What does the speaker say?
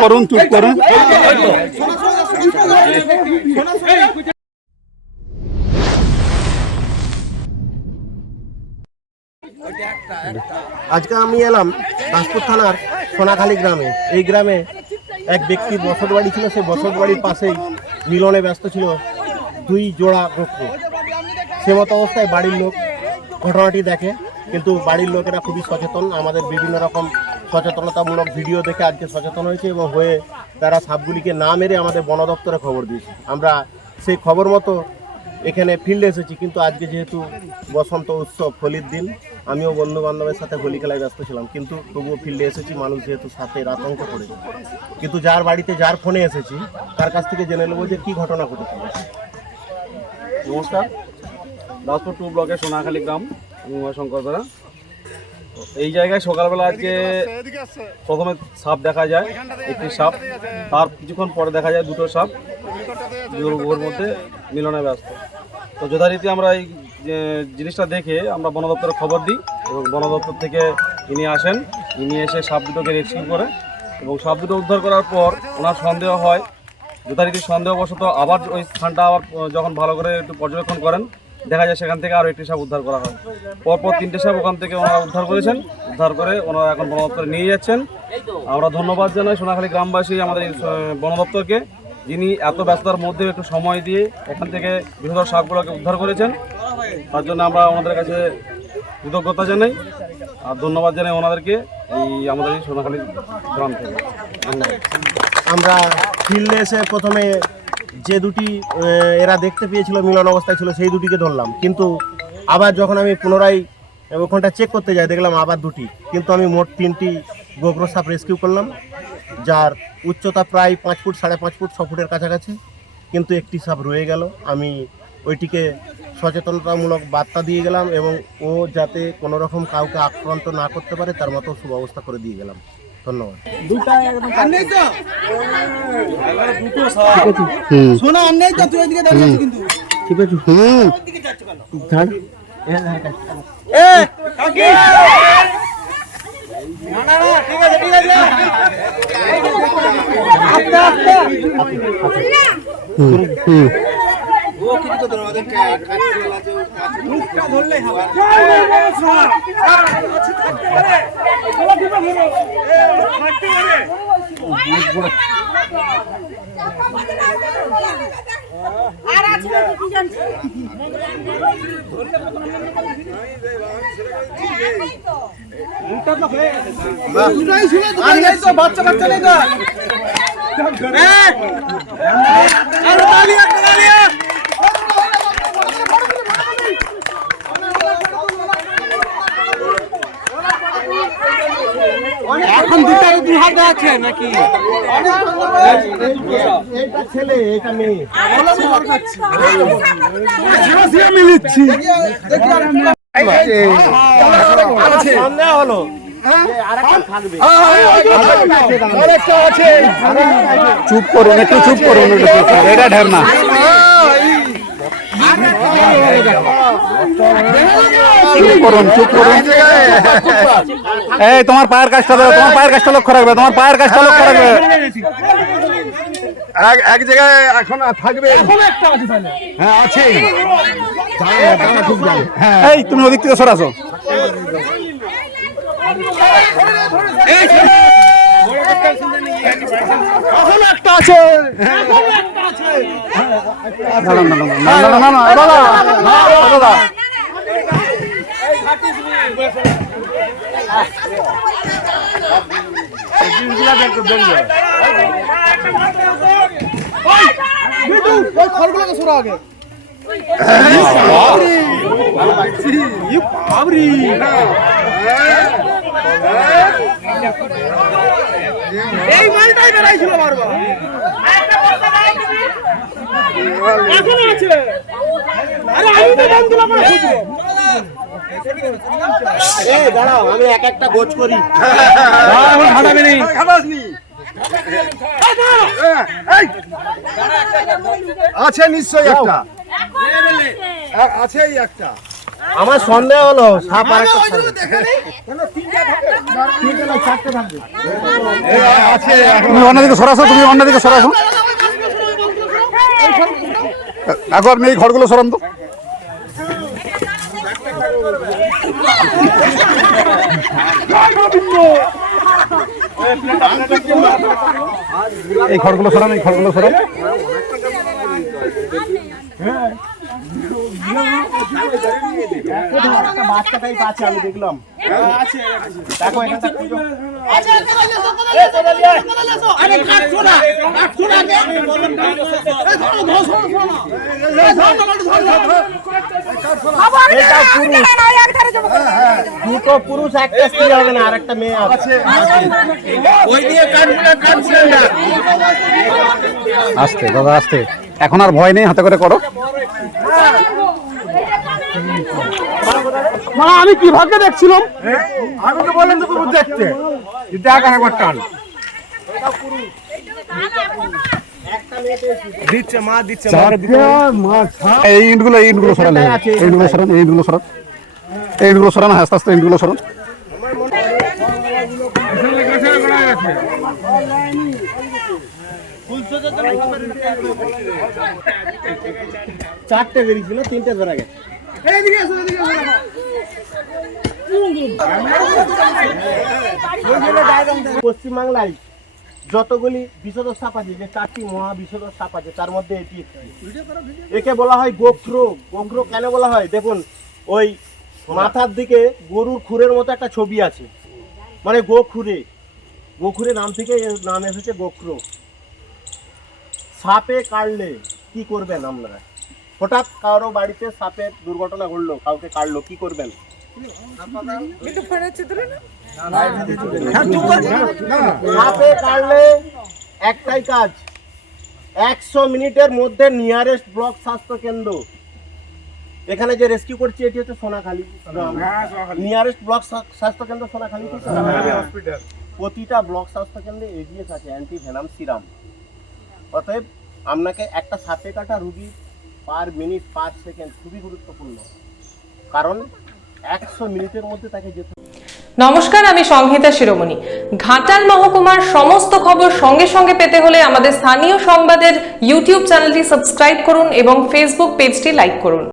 করুন চুপ করুন। আজকে আমি এলাম দাসপুর থানার সোনাখালী গ্রামে। এই গ্রামে এক ব্যক্তির বসত বাড়ি ছিল সেই বসত বাড়ির পাশেই মিলনে ব্যস্ত ছিল দুই জোড়া গোত্র। সে মতো অবস্থায় বাড়ির লোক ঘটনাটি দেখে কিন্তু বাড়ির লোকেরা খুবই সচেতন। আমাদের বিভিন্ন রকম সচেতনতামূলক ভিডিও দেখে আজকে সচেতন হয়েছে এবং হয়ে তারা সাপগুলিকে না মেরে আমাদের বন দপ্তরে খবর দিয়েছে। আমরা সেই খবর মতো এখানে ফিল্ডে এসেছি, কিন্তু আজকে যেহেতু বসন্ত উৎসব, হোলির দিন, আমিও বন্ধু বান্ধবের সাথে হোলি খেলায় ব্যস্ত ছিলাম, কিন্তু তবুও ফিল্ডে এসেছি, মানুষ যেহেতু সাথে আতঙ্ক করে। কিন্তু যার বাড়িতে যার ফোনে এসেছি, তার কাছ থেকে জেনে নেব যে কী ঘটনা ঘটেছিল নমস্কার। দাসপুর টু ব্লকের সোনাখালী গ্রাম শঙ্করপাড়া এই জায়গায় সকালবেলা আজকে প্রথমে সাপ দেখা যায় একটি সাপ। তার কিছুক্ষণ পরে দেখা যায় দুটো সাপ। দুটোর ওর মধ্যে মিলনে ব্যস্ত। তো যথারীতি আমরা এই জিনিসটা দেখে আমরা বন দপ্তরে খবর দিই এবং বন দপ্তর থেকে ইনি আসেন। ইনি এসে সাপ দুটোকে রেস্কিউ করে এবং সাপ দুটো উদ্ধার করার পর ওনার সন্দেহ হয়। যথারীতি সন্দেহবশত আবার ওই স্থানটা আবার যখন ভালো করে একটু পর্যবেক্ষণ করেন দেখা যায় সেখান থেকে আরও একটি সাপ উদ্ধার করা হয়। পরপর তিনটে সাপ ওখান থেকে ওনারা উদ্ধার করেছেন। উদ্ধার করে ওনারা এখন বন দপ্তরে নিয়ে যাচ্ছেন। আমরা ধন্যবাদ জানাই সোনাখালী গ্রামবাসী, আমাদের বন দপ্তরকে যিনি এত ব্যস্ততার মধ্যে একটু সময় দিয়ে এখান থেকে বৃহৎ সাপগুলোকে উদ্ধার করেছেন। তার জন্য আমরা ওনাদের কাছে কৃতজ্ঞতা জানাই। আর ধন্যবাদ জানাই ওনাদেরকে এই আমাদের এই সোনাখালী গ্রাম থেকে। আমরা ফিল্ডে এসে প্রথমে যে দুটি এরা দেখতে পেয়েছিল, মিলন অবস্থায় ছিল, সেই দুটিকে ধরলাম। কিন্তু আবার যখন আমি পুনরায় ওখানটা চেক করতে যাই, দেখলাম আবার দুটি। কিন্তু আমি মোট তিনটি গোগ্র সাপ রেস্কিউ করলাম, যার উচ্চতা প্রায় পাঁচ ফুট, সাড়ে পাঁচ ফুট, ছ ফুটের কাছাকাছি। কিন্তু একটি সাপ রয়ে গেল। আমি ওইটিকে সচেতনতামূলক বার্তা দিয়ে গেলাম এবং ও যাতে কোনো রকম কাউকে আক্রান্ত না করতে পারে, তার মতো সুব্যবস্থা করে দিয়ে গেলাম। ধন্যবাদ। শোনা আর নেই তো তুই এদিকে দাঁড়িয়ে আছিস কিন্তু। ঠিক আছে। হুম। ঝাড় না না না ঠিক আছে ঠিক আছে আস্তে আস্তে ও কিন্তু তো ধরো মুখটা ধরলেই হবে আর আছে কি জানছি দুটাই ছিল আর নেই তো বাচ্চা বাচ্চা নেই তো আরে তালিয়া এখন আছে নাকি? এটা ছেলে এটা মেয়ে। চুপ করুন একটু চুপ করুন এটা ঢের না চুপ করুন চুপ করুন এই তোমার পায়ের কাজটা দাও তোমার পায়ের কাজটা লক্ষ্য রাখবে তোমার পায়ের কাজটা লক্ষ্য রাখবে। এক এক জায়গায় এখন থাকবে। হ্যাঁ আছে। এই তুমি ওদিক থেকে সরাসো এখন একটা আছে। খড়গুলোকে সরা আগে এই মালটাই বেড়াইছিল বারবার। এখনও আছে। আরে আমি তো এই দাঁড়াও আমি এক একটা গোছ করি। আছে নিশ্চয়ই একটা। আছে। একটা। আমার সন্দেহ হলো সাপ আরেকটা থাকবে। তুমি অন্যদিকে সরাসো তুমি অন্যদিকে সরাসো এখন আপনি এই ঘরগুলো সরান তো। এই ঘরগুলো সরান, এই ঘরগুলো সরান। একটা দুটো পুরুষ একটা স্ত্রী হবে না আর একটা মেয়ে আছে আস্তে, দাদা, আস্তে। এখন আর ভয় নেই, হাতে করে করো। মা আমি কি ভাগ্যে দেখছিলাম? আমি তো বললাম তো পুরুষ দেখতে। দেখ একবার টান। দিচ্ছে মা দিচ্ছে এই ইন্টগুলো এই ইন্টগুলো সরান এই ইন্টগুলো সরান এই ইন্টগুলো সরান। এই ইন্টগুলো সরান আস্তে আস্তে ইন্টগুলো সরান। চারটে বেরিয়েছিল তিনটে ধরা গেছে। পশ্চিমবাংলায় যতগুলি বিষধর সাপ আছে, যে চারটি মহা বিষধর সাপ আছে, তার মধ্যে এটি একে বলা হয় গোখ্র গোখ্র কেন বলা হয়? দেখুন, ওই মাথার দিকে গরুর খুরের মতো একটা ছবি আছে। মানে গোখুরে। গোখুরে নাম থেকে নাম এসেছে গোখ্র সাপে কাটলে কি করবেন আপনারা? হঠাৎ কারও বাড়িতে সাপের দুর্ঘটনা ঘটলো কাউকে কাটলো কি করবেন? সাপে কাটলে একটাই কাজ একশো মিনিটের মধ্যে নিয়ারেস্ট ব্লক স্বাস্থ্য কেন্দ্র। এখানে যে রেস্কিউ করছি এটি হচ্ছে সোনাখালী নিয়ারেস্ট ব্লক স্বাস্থ্য কেন্দ্র সোনাখালী হসপিটাল প্রতিটা ব্লক স্বাস্থ্য কেন্দ্রে এডিএস আছে অ্যান্টি ভেনাম সিরাম অতএব আপনাকে একটা সাপে কাটা রুগী পার মিনিট পার সেকেন্ড খুবই গুরুত্বপূর্ণ। কারণ একশো মিনিটের মধ্যে তাকে যেতে নমস্কার, আমি সংহিতা শিরোমণি। ঘাটাল মহকুমার সমস্ত খবর সঙ্গে সঙ্গে পেতে হলে আমাদের স্থানীয় সংবাদের ইউটিউব চ্যানেলটি সাবস্ক্রাইব করুন এবং ফেসবুক পেজটি লাইক করুন।